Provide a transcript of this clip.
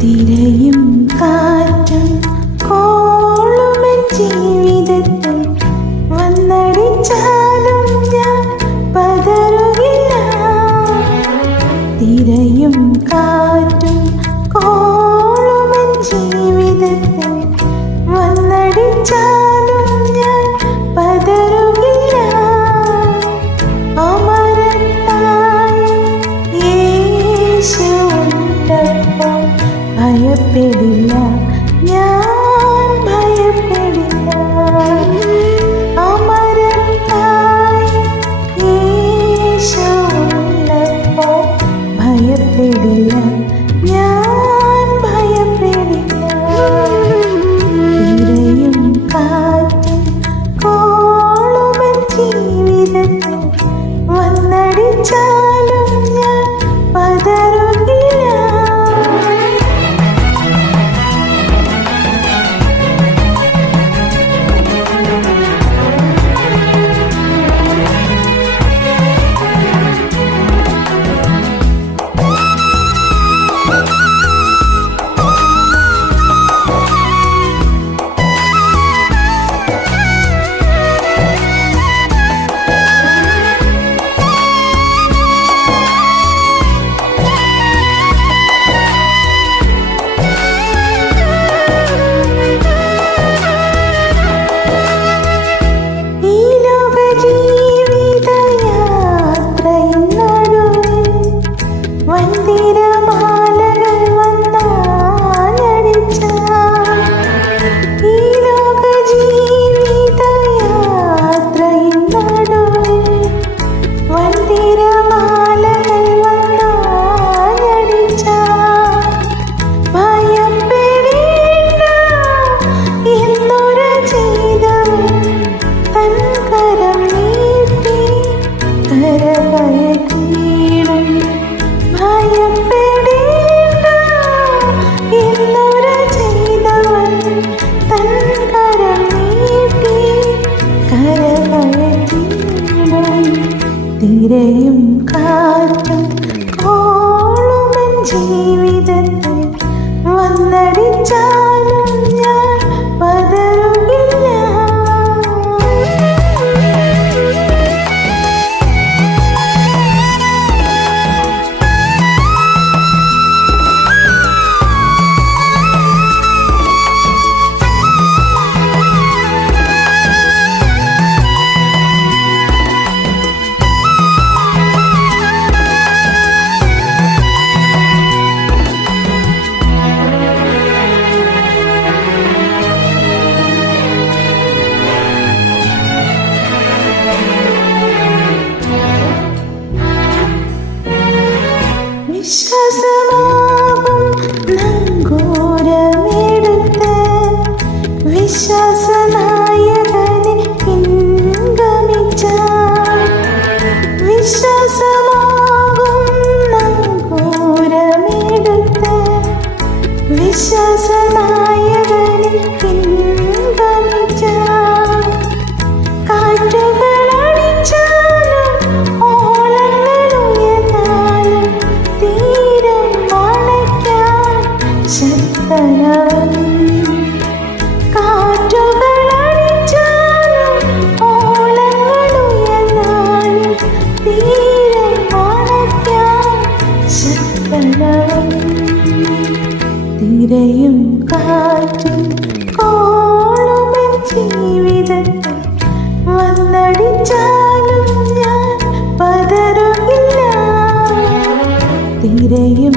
തിരയും കാറ്റ് തിരയും കാറ്റും കോളുമൻ ജീവിതത്തിൽ വന്നടിച്ചാലും വിശ്വാസമാകും നങ്കൂരമെടുത്ത് വിശ്വാസ മംഗളം തിരയും കാറ്റും കോളുമൻ ജീവിതത്തിൽ വന്നടിച്ചാലും ഞാൻ പതറുകില്ല. തിരയും